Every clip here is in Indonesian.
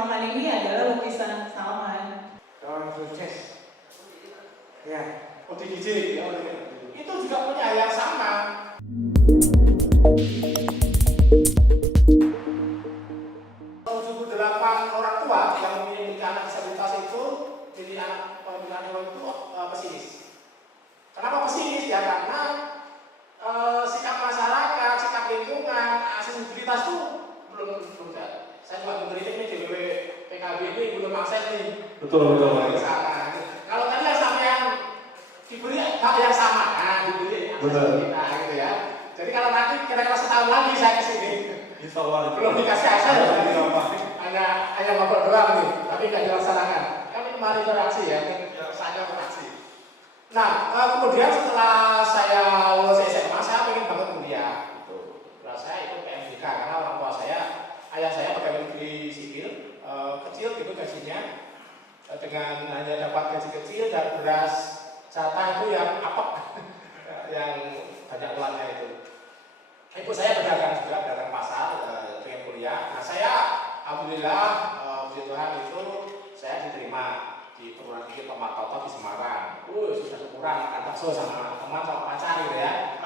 Salman ini adalah lukisan Salman. Orang sukses. Ya, ODGJ ya, itu juga punya hal yang sama. Orang tua yang memiliki anak disabilitas itu jadi anak pemilihan itu pesimis. Kenapa pesimis? Ya karena sikap masyarakat, sikap lingkungan, aksesibilitas itu belum ada. Saya juga mengkritik nih DPW PKB ini belum akses nih. Betul. Kalau tadi yang sampean diberi hak yang sama, diberi akses kita gitu ya. Jadi kalau nanti kira-kira setahun lagi saya kesini, Insya Allah belum dikasih akses, hanya ngobrol doang nih, tapi nggak dilaksanakan. Kami mari beraksi ya, saatnya beraksi. Nah, kemudian setelah saya lulus SMA, saya pengen banget kuliah. Gitu. Nah, saya ikut PMDK karena orang tua saya, ayah saya pegawai negeri sipil, kecil gitu gajinya, dengan hanya dapat gaji kecil dan beras jatah itu yang apek, yang banyak ulatnya itu. Ibu saya pedagang juga, pedagang pasar, pengen kuliah. Nah, saya alhamdulillah puji Tuhan itu saya diterima di perguruan tinggi Pak Martoto di Semarang. Sudah syukuran makan bakso sama teman sama pacar gitu ya.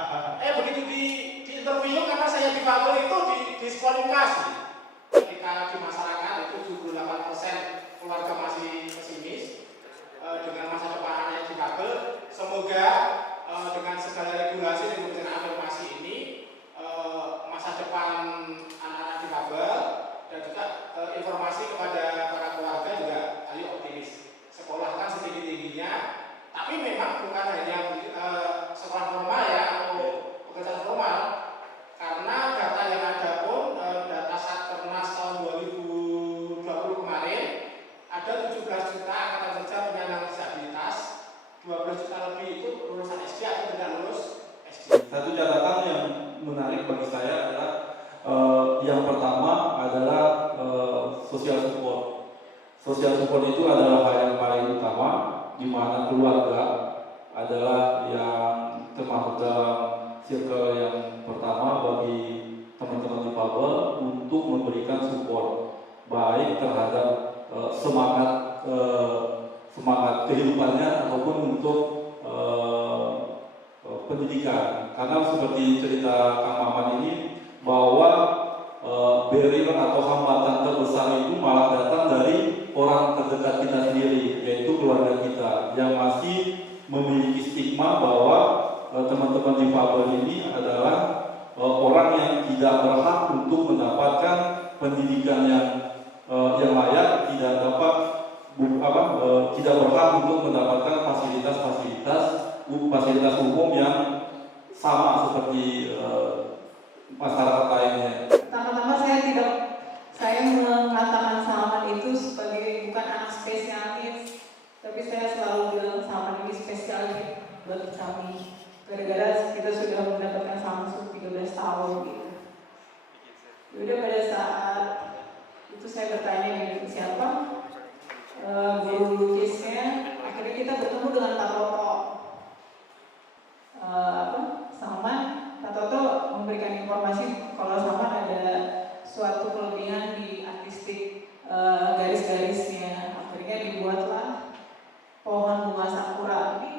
Begitu di interview karena saya difabel itu diskualifikasi. Ketika di masyarakat itu 78% keluarga masih pesimis dengan masa depan anaknya difabel. Semoga dengan segala regulasi dan kemudian afirmasi ini masa depan anak-anak difabel dan juga informasi kepada para keluarga juga ayo optimis. Sekolahkan setinggi-tingginya, tapi memang bukan hanya sekolah formal ya atau pekerjaan formal, karena data yang ada pun data Satkernas tahun 2020 kemarin ada 17 juta angkatan kerja penyandang disabilitas, 12 juta lebih itu lulusan SD atau tidak lulus SD. Satu catatan yang menarik bagi saya adalah yang pertama adalah social support. Social support itu adalah hal yang paling utama, di mana keluarga adalah yang termasuk dalam circle yang pertama bagi teman-teman difabel untuk memberikan support baik terhadap semangat kehidupannya ataupun untuk pendidikan. Karena seperti cerita Kang Maman ini bahwa barrier atau hambatan terbesar itu malah datang dari orang terdekat kita sendiri, yaitu keluarga kita yang masih memiliki stigma bahwa teman-teman difabel ini adalah orang yang tidak berhak untuk mendapatkan pendidikan yang layak, tidak berhak untuk mendapatkan fasilitas umum yang sama seperti masyarakat lainnya. Pertama-tama saya mengatakan Salman itu sebagai bukan anak spesialis, tapi saya selalu bilang Salman ini spesialis bagi kami. Gara-gara kita sudah mendapatkan Samsung 13 tahun gitu. Udah pada saat itu saya bertanya dengan siapa guru lukisnya, akhirnya kita bertemu dengan Pak Toto. Salman, Pak Toto memberikan informasi kalau Salman ada suatu kelebihan di artistik garis-garisnya. Akhirnya dibuatlah pohon bunga sakura. Ini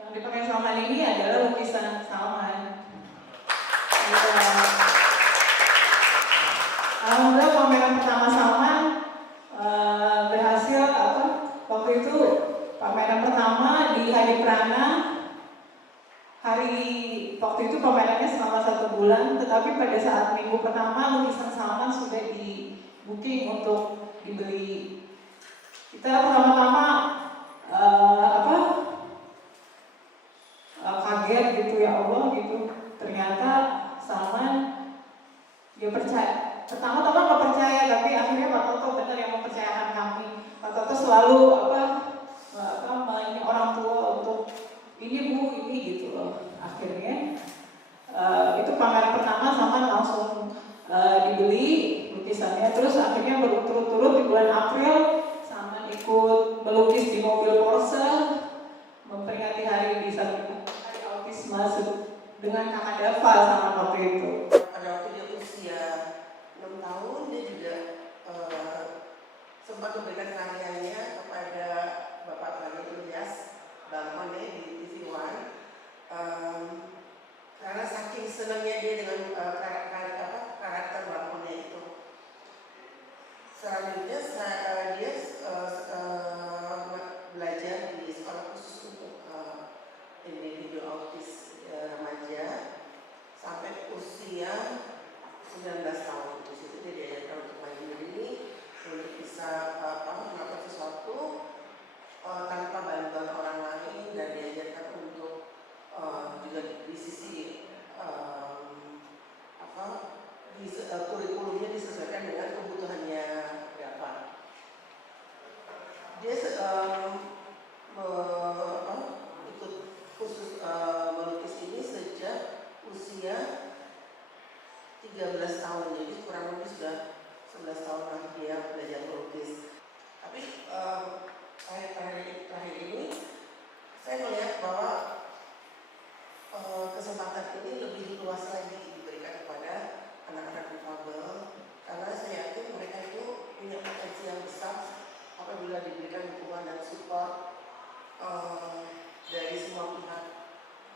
yang dipakai Salman ini adalah lukisan Salman. Alhamdulillah pameran pertama Salman berhasil waktu itu pameran pertama di Hari Prana. Waktu itu pamerannya selama 1 bulan, tetapi pada saat minggu pertama lukisan Salman sudah di booking untuk dibeli. Kita pertama-tama kaget gitu, ya Allah gitu. Ternyata Salman dia percaya. Pertama-tama nggak percaya, tapi akhirnya Pak Toto benar yang mempercayakan kami. Pak Toto selalu orang tua untuk ini Bu, ini gitu loh. Akhirnya itu pameran pertama Salman langsung dibeli lukisannya. Terus akhirnya berturut-turut di bulan April Salman ikut melukis di mobil Porsche memperingati hari autisme dengan Kakak Dava sama waktu itu. Pada waktu dia usia 6 tahun dia juga saya melihat bahwa kesempatan ini lebih luas lagi diberikan kepada anak-anak difabel, karena saya yakin mereka itu punya potensi yang besar apabila diberikan dukungan dan support dari semua pihak,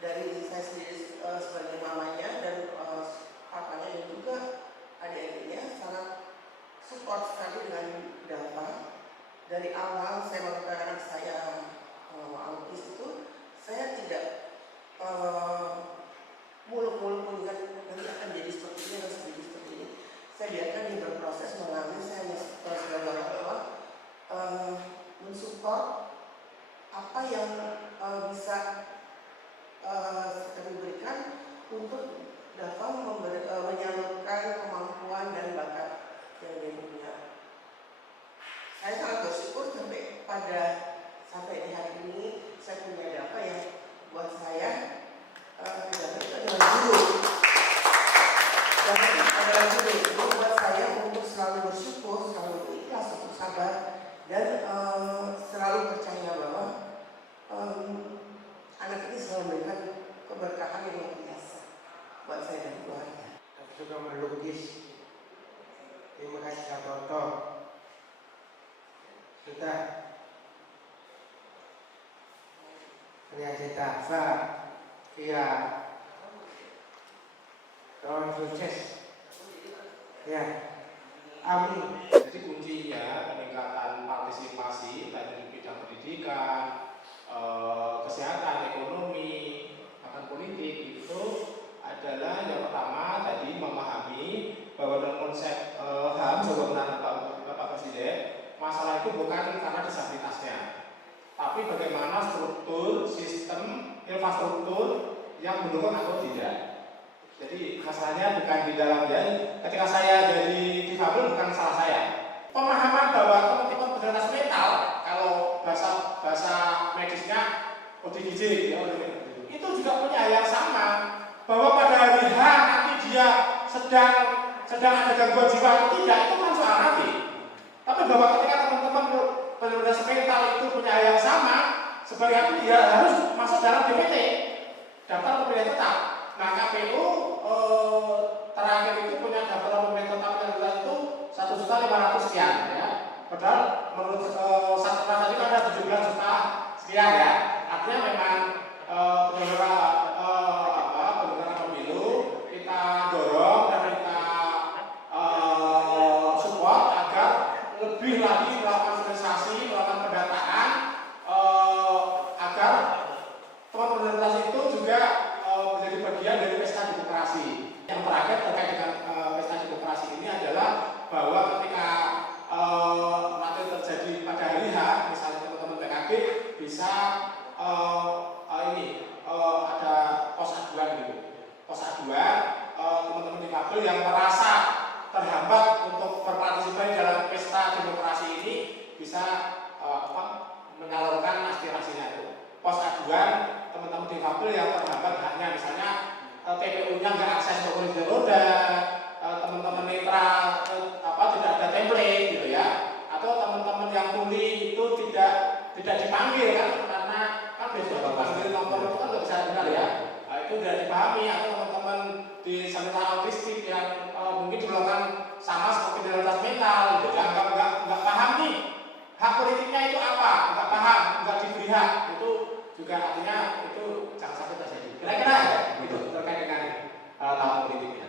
dari saya sendiri sebagai mamanya dan papanya dan juga adik-adiknya sangat support sekali dengan data. Dari awal saya melakukan anak saya autis itu, saya tidak muluk-muluk mengingat nanti akan jadi seperti ini dan seperti ini. Saya biarkan dia berproses mengalami. Saya hanya sebagai orang tua mensupport apa yang bisa kami berikan untuk dapat menyalurkan kemampuan dan bakat yang dia punya. Saya sangat bersyukur sampai di hari ini saya punya data yang buat saya data itu adalah guru. Data itu adalah guru. Itu buat saya untuk selalu bersyukur, selalu ikhlas, untuk sabar dan selalu percaya bahwa anak ini selalu memberikan keberkahan yang luar biasa buat saya dan keluarga. Aku suka melukis. Terima kasih Kak Toto. Sudah. Ternyata Pak. Iya. Salam sukses. Ya. Amin. Jadi kuncinya peningkatan partisipasi tadi di bidang pendidikan, kesehatan, ekonomi, bahkan politik itu adalah yang pertama tadi memahami bahwa dalam konsep HAM sebagaimana Bapak Presiden, masalah itu bukan karena disabilitasnya, tapi bagaimana struktur, sistem, infrastruktur yang mendukung atau tidak. Jadi masalahnya bukan di dalamnya. Ketika saya jadi difabel bukan salah saya. Pemahaman bahwa teman-teman penyintas mental, kalau bahasa medisnya ODGJ, ya, itu juga punya hal yang sama. Bahwa pada hari H nanti dia sedang ada gangguan jiwa atau tidak, itu kan soal nanti. Tapi bahwa ketika teman-teman penyintas mental itu punya hal yang sama, sebagai itu dia harus masuk dalam DPT, daftar pemilihan tetap. Nah, KPU terakhir itu punya daftar pemilihan tetap yang jelas itu 1.500.000 sekian, ya. Padahal menurut Satgas tadi kan ada 17 juta sekian, ya. Artinya memang penyelenggara pemilu kita dorong dan kita support agar lebih lagi melakukan sosialisasi, melakukan pendataan agar teman-teman itu juga menjadi bagian dari pesta demokrasi. Yang terakhir terkait dengan pesta demokrasi ini adalah bahwa ketika nanti terjadi pada hari H, misalnya teman-teman PKB bisa ada pos aduan gitu. Pos aduan teman-teman difabel yang merasa terhambat untuk berpartisipasi dalam pesta demokrasi ini bisa menyalurkan aspirasinya itu. Pos aduan teman-teman difabel yang terhambat hanya misalnya TPU-nya nggak akses ke kursi roda, teman-teman netra tidak ada template gitu ya, atau teman-teman yang tuli itu tidak dipanggil kan, karena kan besok dipanggil nomor itu kan nggak bisa benar ya. Nah, itu tidak dipahami, atau teman-teman di disabilitas autistik yang mungkin dilakukan sama seperti disabilitas mental itu dianggap nggak paham nih hak politiknya itu apa, nggak paham, nggak diberi hak, itu juga artinya itu jangan sampai terjadi. Kira-kira gitu terkait dengan tahun politiknya.